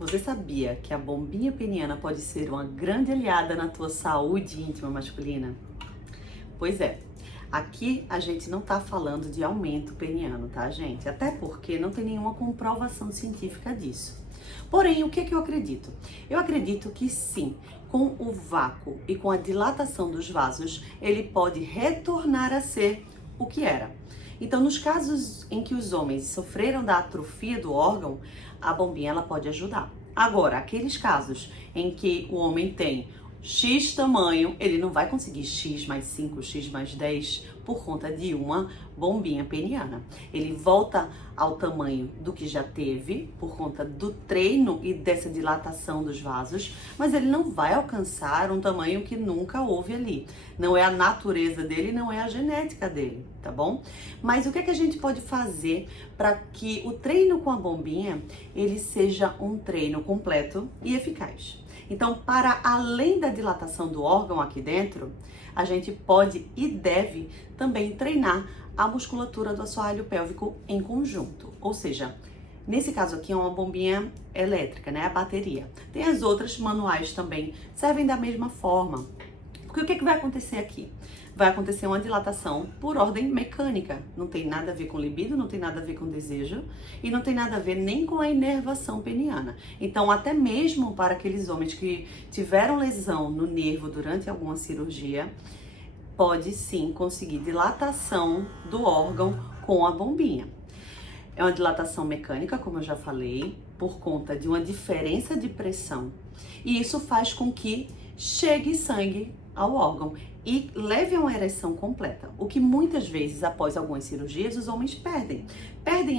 Você sabia que a bombinha peniana pode ser uma grande aliada na tua saúde íntima masculina? Pois é, aqui a gente não tá falando de aumento peniano, tá, gente? Até porque não tem nenhuma comprovação científica disso. Porém, o que é que eu acredito? Eu acredito que sim, com o vácuo e com a dilatação dos vasos, ele pode retornar a ser o que era. Então, nos casos em que os homens sofreram da atrofia do órgão, a bombinha ela pode ajudar. Agora, aqueles casos em que o homem tem X tamanho, ele não vai conseguir X mais 5, X mais 10 por conta de uma bombinha peniana. Ele volta ao tamanho do que já teve por conta do treino e dessa dilatação dos vasos, mas ele não vai alcançar um tamanho que nunca houve ali. Não é a natureza dele, não é a genética dele, tá bom? Mas o que é que a gente pode fazer para que o treino com a bombinha ele seja um treino completo e eficaz? Então, para além da dilatação do órgão aqui dentro, a gente pode e deve também treinar a musculatura do assoalho pélvico em conjunto. Ou seja, nesse caso aqui é uma bombinha elétrica, né? A bateria. Tem as outras manuais também, servem da mesma forma. Porque o que vai acontecer aqui? Vai acontecer uma dilatação por ordem mecânica. Não tem nada a ver com libido, não tem nada a ver com desejo e não tem nada a ver nem com a inervação peniana. Então, até mesmo para aqueles homens que tiveram lesão no nervo durante alguma cirurgia, pode sim conseguir dilatação do órgão com a bombinha. É uma dilatação mecânica, como eu já falei, por conta de uma diferença de pressão. E isso faz com que chegue sangue ao órgão e leve a uma ereção completa, o que muitas vezes após algumas cirurgias os homens perdem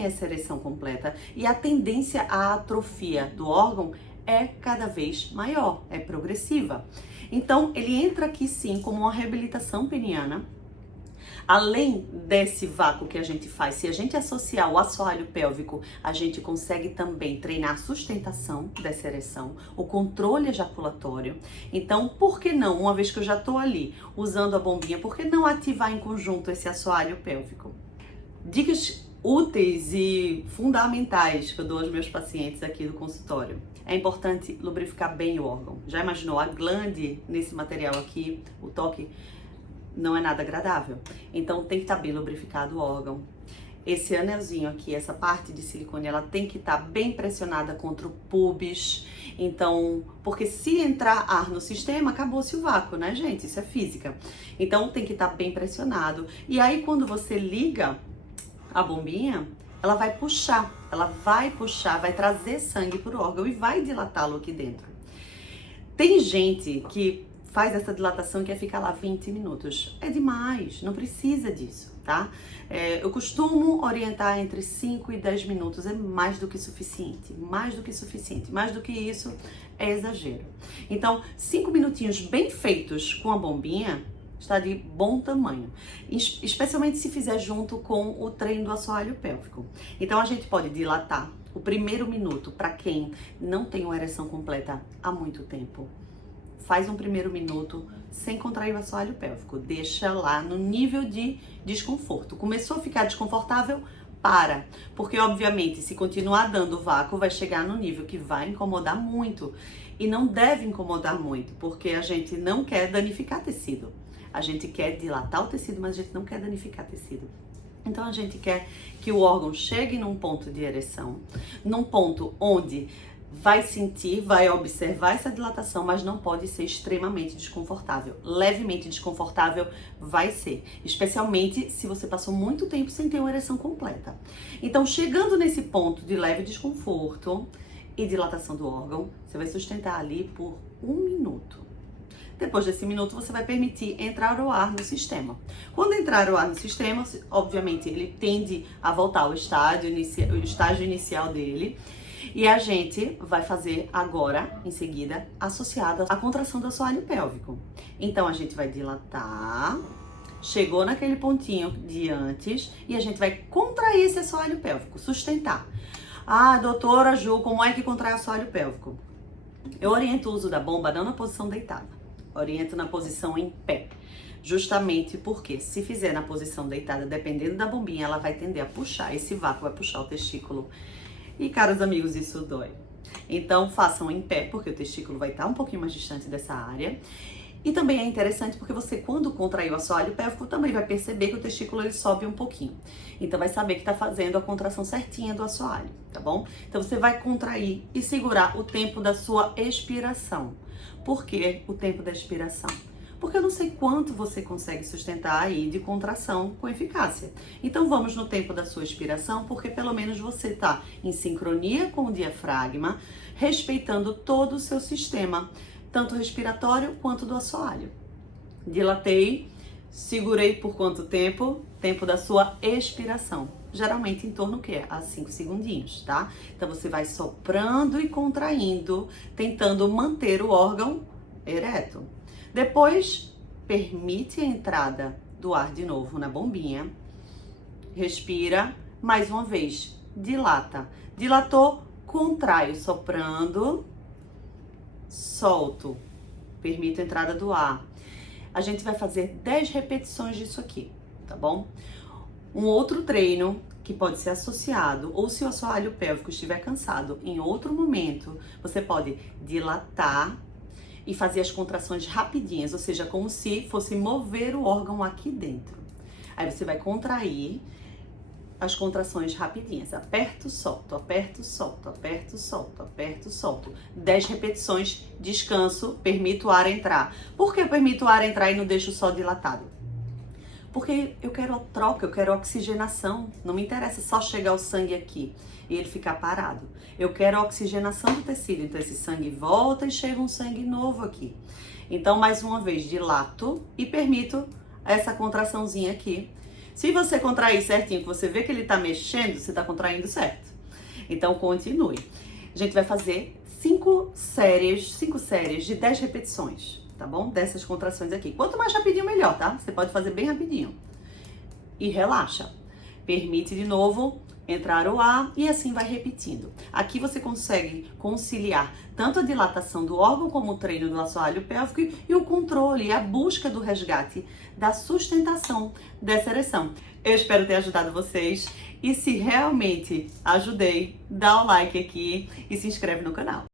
essa ereção completa e a tendência à atrofia do órgão é cada vez maior, é progressiva. Então ele entra aqui sim como uma reabilitação peniana. Além desse vácuo que a gente faz, se a gente associar o assoalho pélvico, a gente consegue também treinar a sustentação dessa ereção, o controle ejaculatório. Então, por que não, uma vez que eu já estou ali usando a bombinha, por que não ativar em conjunto esse assoalho pélvico? Dicas úteis e fundamentais que eu dou aos meus pacientes aqui do consultório. É importante lubrificar bem o órgão. Já imaginou a glande nesse material aqui, o toque? Não é nada agradável. Então tem que estar bem lubrificado o órgão. Esse anelzinho aqui, essa parte de silicone, ela tem que estar bem pressionada contra o pubis. Então, porque se entrar ar no sistema, acabou-se o vácuo, né, gente? Isso é física. Então tem que estar bem pressionado. E aí quando você liga a bombinha, ela vai puxar, vai trazer sangue para o órgão e vai dilatá-lo aqui dentro. Tem gente que faz essa dilatação que é ficar lá 20 minutos. É demais, não precisa disso, tá? Eu costumo orientar entre 5 e 10 minutos, é mais do que suficiente, mais do que suficiente. Mais do que isso é exagero. Então, 5 minutinhos bem feitos com a bombinha está de bom tamanho, especialmente se fizer junto com o treino do assoalho pélvico. Então, a gente pode dilatar o primeiro minuto para quem não tem uma ereção completa há muito tempo. Faz um primeiro minuto sem contrair o assoalho pélvico. Deixa lá no nível de desconforto. Começou a ficar desconfortável? Para. Porque, obviamente, se continuar dando vácuo, vai chegar no nível que vai incomodar muito. E não deve incomodar muito, porque a gente não quer danificar tecido. A gente quer dilatar o tecido, mas a gente não quer danificar tecido. Então, a gente quer que o órgão chegue num ponto de ereção, num ponto onde vai sentir, vai observar essa dilatação, mas não pode ser extremamente desconfortável. Levemente desconfortável vai ser, especialmente se você passou muito tempo sem ter uma ereção completa. Então, chegando nesse ponto de leve desconforto e dilatação do órgão, você vai sustentar ali por 1 minuto. Depois desse minuto, você vai permitir entrar o ar no sistema. Quando entrar o ar no sistema, obviamente, ele tende a voltar ao estágio inicial dele. E a gente vai fazer agora, em seguida, associado à contração do assoalho pélvico. Então, a gente vai dilatar, chegou naquele pontinho de antes, e a gente vai contrair esse assoalho pélvico, sustentar. Ah, doutora Ju, como é que contrai o assoalho pélvico? Eu oriento o uso da bomba não na posição deitada, oriento na posição em pé. Justamente porque se fizer na posição deitada, dependendo da bombinha, ela vai tender a puxar, esse vácuo vai puxar o testículo. E, caros amigos, isso dói. Então façam em pé, porque o testículo vai estar um pouquinho mais distante dessa área. E também é interessante porque você, quando contrair o assoalho pélvico, também vai perceber que o testículo ele sobe um pouquinho. Então vai saber que tá fazendo a contração certinha do assoalho, tá bom? Então você vai contrair e segurar o tempo da sua expiração. Por que o tempo da expiração? Porque eu não sei quanto você consegue sustentar aí de contração com eficácia. Então vamos no tempo da sua expiração, porque pelo menos você tá em sincronia com o diafragma, respeitando todo o seu sistema, tanto respiratório quanto do assoalho. Dilatei, segurei por quanto tempo? Tempo da sua expiração. Geralmente em torno que a 5 segundinhos, tá? Então você vai soprando e contraindo, tentando manter o órgão ereto. Depois, permite a entrada do ar de novo na bombinha. Respira, mais uma vez, dilata. Dilatou, contrai, soprando, solto. Permite a entrada do ar. A gente vai fazer 10 repetições disso aqui, tá bom? Um outro treino que pode ser associado, ou se o assoalho pélvico estiver cansado, em outro momento, você pode dilatar e fazer as contrações rapidinhas, ou seja, como se fosse mover o órgão aqui dentro. Aí você vai contrair as contrações rapidinhas. Aperto, solto, aperto, solto, aperto, solto, aperto, solto. 10 repetições, descanso, permito o ar entrar. Por que eu permito o ar entrar e não deixo só dilatado? Porque eu quero a troca, eu quero a oxigenação. Não me interessa só chegar o sangue aqui e ele ficar parado. Eu quero a oxigenação do tecido. Então esse sangue volta e chega um sangue novo aqui. Então, mais uma vez, dilato e permito essa contraçãozinha aqui. Se você contrair certinho, que você vê que ele tá mexendo, você tá contraindo certo. Então, continue. A gente vai fazer 5 séries de 10 repetições, tá bom? Dessas contrações aqui. Quanto mais rapidinho, melhor, tá? Você pode fazer bem rapidinho. E relaxa. Permite de novo entrar o ar e assim vai repetindo. Aqui você consegue conciliar tanto a dilatação do órgão como o treino do assoalho pélvico e o controle e a busca do resgate da sustentação dessa ereção. Eu espero ter ajudado vocês e se realmente ajudei, dá o like aqui e se inscreve no canal.